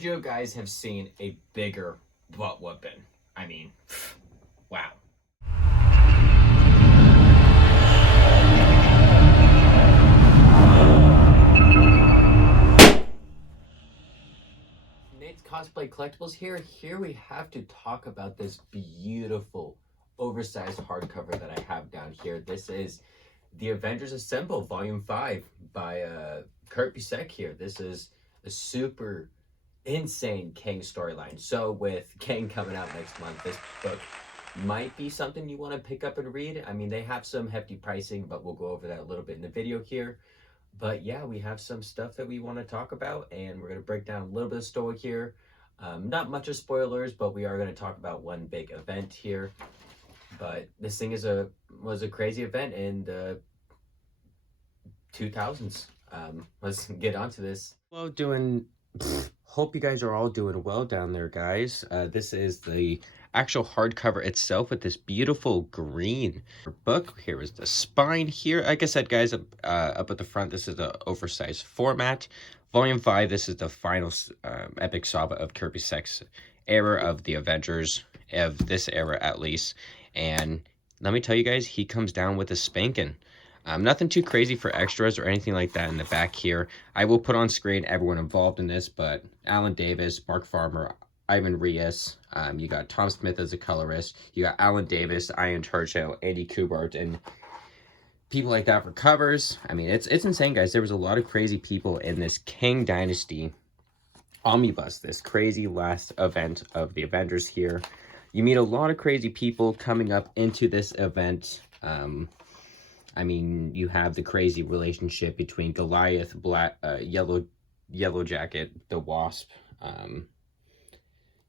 You guys have seen a bigger butt whooping. I mean, wow. Nate's Cosplay Collectibles here. Here we have to talk about this beautiful, oversized hardcover that I have down here. This is the Avengers Assemble Volume 5 by Kurt Busiek here. This is a super insane Kang storyline. So with Kang coming out next month, this book might be something you want to pick up and read. I mean, they have some hefty pricing, but we'll go over that a little bit in the video here. But yeah, we have some stuff that we want to talk about, and we're going to break down a little bit of story here. Not much of spoilers, but we are going to talk about one big event here. But this thing was a crazy event in the 2000s. Let's get onto this. Well, hope you guys are all doing well down there, guys. This is the actual hardcover itself with this beautiful green book. Here is the spine here. Like I said, guys, up at the front, this is the oversized format. Volume 5, this is the final epic saga of Kurt Busiek's era of the Avengers, of this era at least. And let me tell you guys, he comes down with a spanking. Nothing too crazy for extras or anything like that in the back here. I will put on screen everyone involved in this, but Alan Davis, Mark Farmer, Ivan Reyes, you got Tom Smith as a colorist, you got Alan Davis, Ian Churchill, Andy Kubert, and people like that for covers. I mean, it's insane, guys. There was a lot of crazy people in this Kang Dynasty omnibus, this crazy last event of the Avengers here. You meet a lot of crazy people coming up into this event. I mean, you have the crazy relationship between Goliath, Yellow Jacket, the Wasp.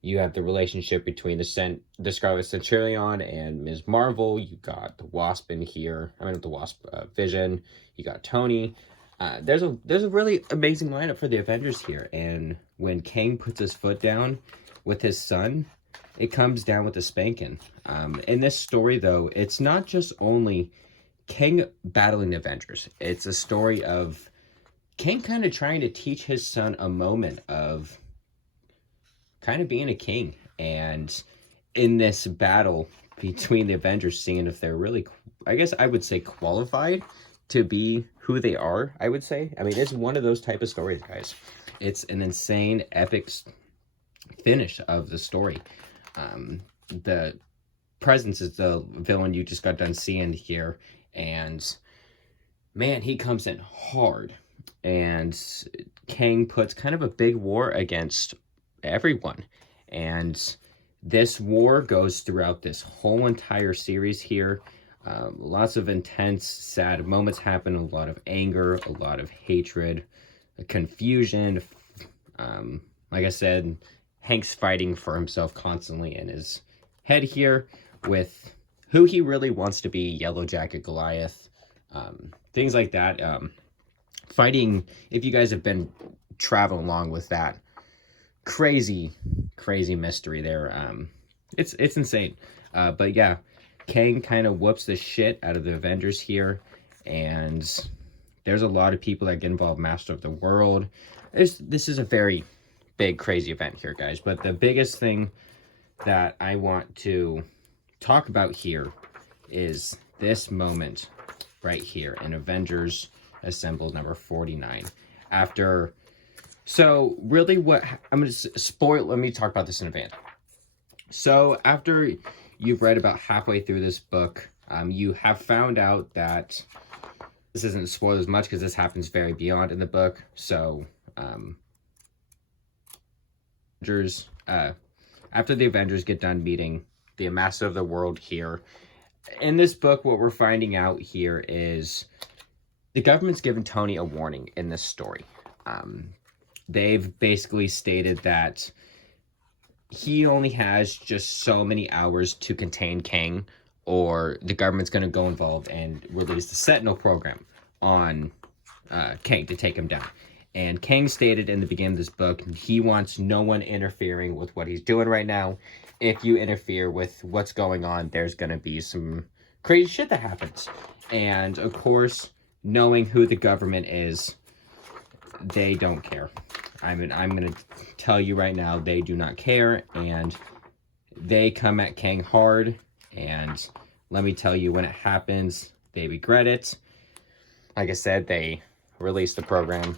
You have the relationship between the Scarlet Centurion and Ms. Marvel. You got the Wasp in here. I mean, the Wasp, Vision. You got Tony. There's a really amazing lineup for the Avengers here. And when Kang puts his foot down with his son, it comes down with a spanking. In this story, though, it's not just only Kang battling the Avengers. It's a story of Kang kind of trying to teach his son a moment of kind of being a king. And in this battle between the Avengers, seeing if they're really, I guess I would say, qualified to be who they are, I would say. I mean, it's one of those type of stories, guys. It's an insane, epic finish of the story. The Presence is the villain you just got done seeing here. And man, he comes in hard, and Kang puts kind of a big war against everyone, and this war goes throughout this whole entire series here. Lots of intense, sad moments happen, a lot of anger, a lot of hatred, confusion. Like I said, Hank's fighting for himself constantly in his head here with who he really wants to be, Yellow Jacket, Goliath, things like that. Fighting, if you guys have been traveling along with that crazy mystery there, it's insane. But yeah, Kang kind of whoops the shit out of the Avengers here, and there's a lot of people that get involved. Master of the World. This is a very big, crazy event here, guys. But the biggest thing that I want to talk about here is this moment right here in Avengers Assemble number 49. So really what I'm going to spoil, let me talk about this in advance. So after you've read about halfway through this book, you have found out that this isn't spoiled as much because this happens very beyond in the book. So after the Avengers get done meeting the Master of the World here, in this book, what we're finding out here is the government's given Tony a warning in this story. They've basically stated that he only has just so many hours to contain Kang, or the government's going to go involved and release the Sentinel program on Kang to take him down. And Kang stated in the beginning of this book, he wants no one interfering with what he's doing right now. If you interfere with what's going on, there's going to be some crazy shit that happens. And of course, knowing who the government is, they don't care. I'm going to tell you right now, they do not care, and they come at Kang hard, and let me tell you, when it happens, they regret it. Like I said, they released the program.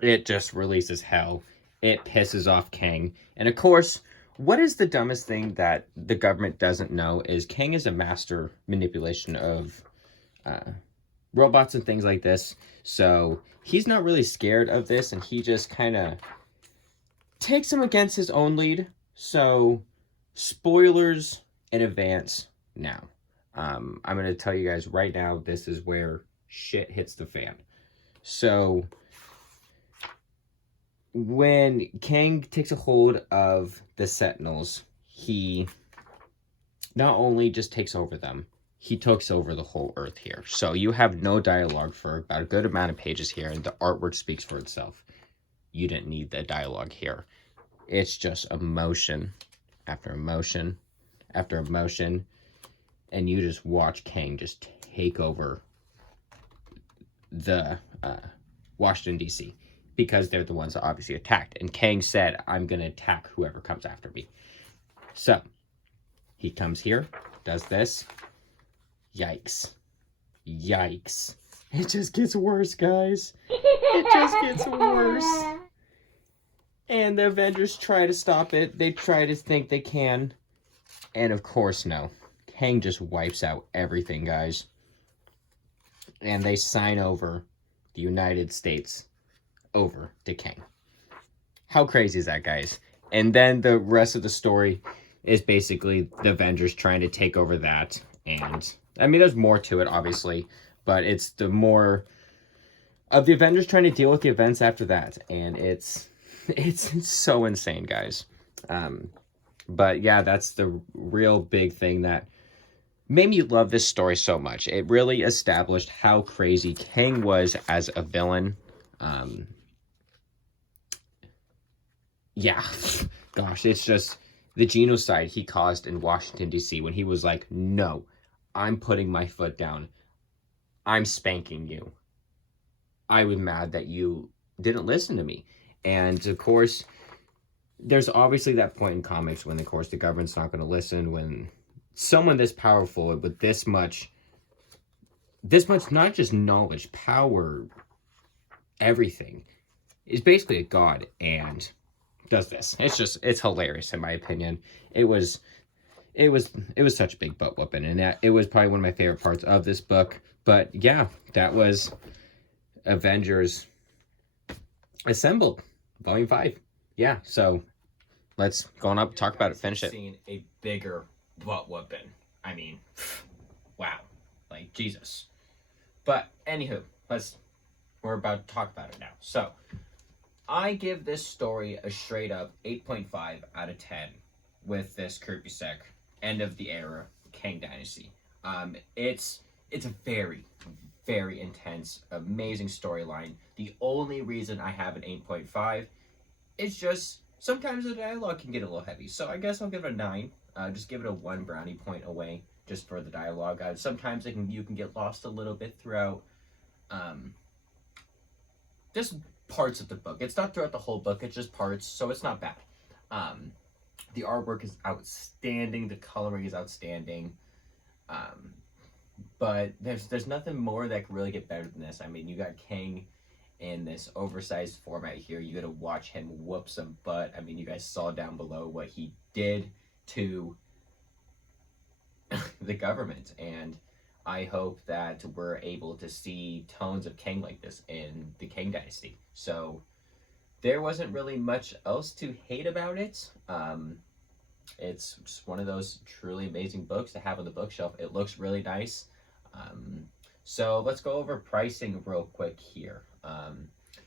It just releases hell. It pisses off Kang. And of course, what is the dumbest thing that the government doesn't know is Kang is a master manipulation of robots and things like this. So he's not really scared of this, and he just kind of takes him against his own lead. So spoilers in advance now. I'm going to tell you guys right now, this is where shit hits the fan. So when Kang takes a hold of the Sentinels, he not only just takes over them, he takes over the whole Earth here. So you have no dialogue for about a good amount of pages here, and the artwork speaks for itself. You didn't need the dialogue here. It's just emotion after emotion after emotion, and you just watch Kang just take over the Washington, D.C., because they're the ones that obviously attacked. And Kang said, I'm going to attack whoever comes after me. So he comes here, does this. Yikes. Yikes. It just gets worse, guys. It just gets worse. And the Avengers try to stop it. They try to think they can. And of course, no. Kang just wipes out everything, guys. And they sign over the United States over to Kang. How crazy is that, guys? And then the rest of the story is basically the Avengers trying to take over that. And I mean, there's more to it, obviously, but it's the more of the Avengers trying to deal with the events after that. And it's so insane, guys. But yeah, that's the real big thing that made me love this story so much. It really established how crazy Kang was as a villain. Yeah, gosh, it's just the genocide he caused in Washington, D.C. when he was like, no, I'm putting my foot down. I'm spanking you. I was mad that you didn't listen to me. And of course, there's obviously that point in comics when, of course, the government's not going to listen, when someone this powerful with this much not just knowledge, power, everything, is basically a god and does this. It's hilarious in my opinion. It was such a big butt whooping, and it was probably one of my favorite parts of this book. But yeah, that was Avengers Assembled, Volume 5. Yeah, so let's go on up, talk about it, finish it. Seen a bigger butt whooping. I mean, wow, like Jesus. But anywho, we're about to talk about it now. So I give this story a straight up 8.5 out of 10 with this Kurt Busiek end of the era Kang Dynasty. It's a very, very intense, amazing storyline. The only reason I have an 8.5 is just sometimes the dialogue can get a little heavy. So I guess I'll give it a 9. Just give it a 1 brownie point away just for the dialogue. Sometimes you can get lost a little bit throughout just parts of the book. It's not throughout the whole book, it's just parts, so it's not bad. The artwork is outstanding, the coloring is outstanding, but there's nothing more that can really get better than this. I mean, you got Kang in this oversized format here. You gotta watch him whoop some butt. I mean, you guys saw down below what he did to the government, and I hope that we're able to see tones of Kang like this in the Kang Dynasty. So there wasn't really much else to hate about it. It's just one of those truly amazing books to have on the bookshelf. It looks really nice. So let's go over pricing real quick here.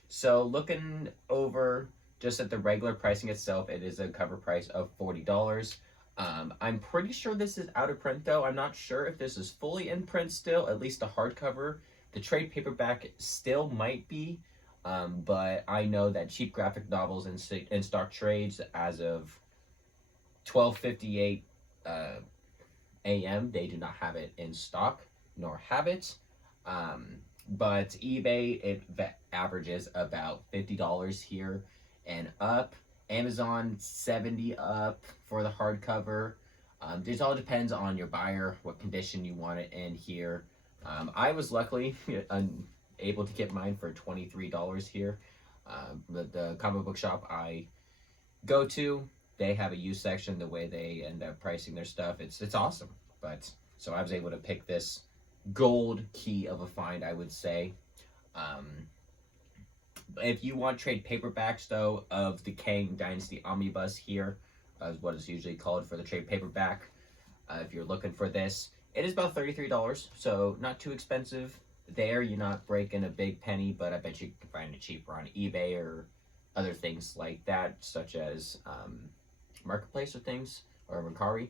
So looking over just at the regular pricing itself, it is a cover price of $40. I'm pretty sure this is out of print though. I'm not sure if this is fully in print still, at least a hardcover. The trade paperback still might be, but I know that Cheap Graphic Novels in stock trades as of 12:58 a.m. they do not have it in stock, nor have it. but eBay, averages about $50 here and up. Amazon, 70 up for the hardcover. This all depends on your buyer, what condition you want it in here. I was luckily able to get mine for $23 here. The comic book shop I go to, they have a used section. The way they end up pricing their stuff, it's awesome. But so I was able to pick this gold key of a find, I would say. If you want trade paperbacks though of the Kang Dynasty Omnibus here, is what is usually called for the trade paperback. If you're looking for this, it is about $33, so not too expensive. There, you're not breaking a big penny, but I bet you can find it cheaper on eBay or other things like that, such as Marketplace or things, or Mercari.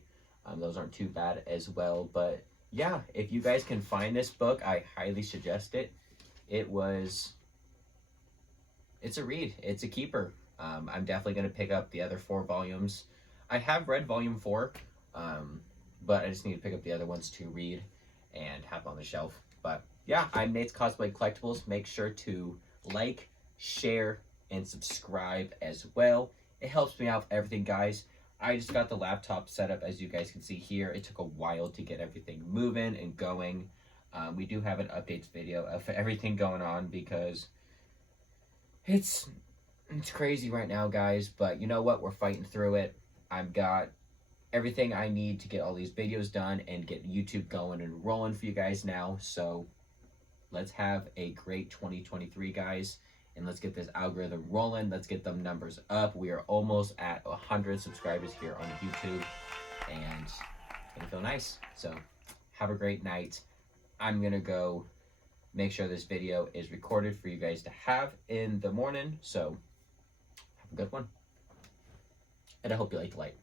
Those aren't too bad as well. But yeah, if you guys can find this book, I highly suggest it. It's a read. It's a keeper. I'm definitely going to pick up the other 4 volumes. I have read volume 4, but I just need to pick up the other ones to read and have on the shelf. But yeah, I'm Nate's Cosplay Collectibles. Make sure to like, share, and subscribe as well. It helps me out with everything, guys. I just got the laptop set up, as you guys can see here. It took a while to get everything moving and going. We do have an updates video of everything going on because it's crazy right now, guys. But you know what? We're fighting through it. I've got everything I need to get all these videos done and get YouTube going and rolling for you guys now. So let's have a great 2023, guys. And let's get this algorithm rolling. Let's get them numbers up. We are almost at 100 subscribers here on YouTube. And it's going to feel nice. So have a great night. I'm going to go make sure this video is recorded for you guys to have in the morning. So have a good one. And I hope you like the light.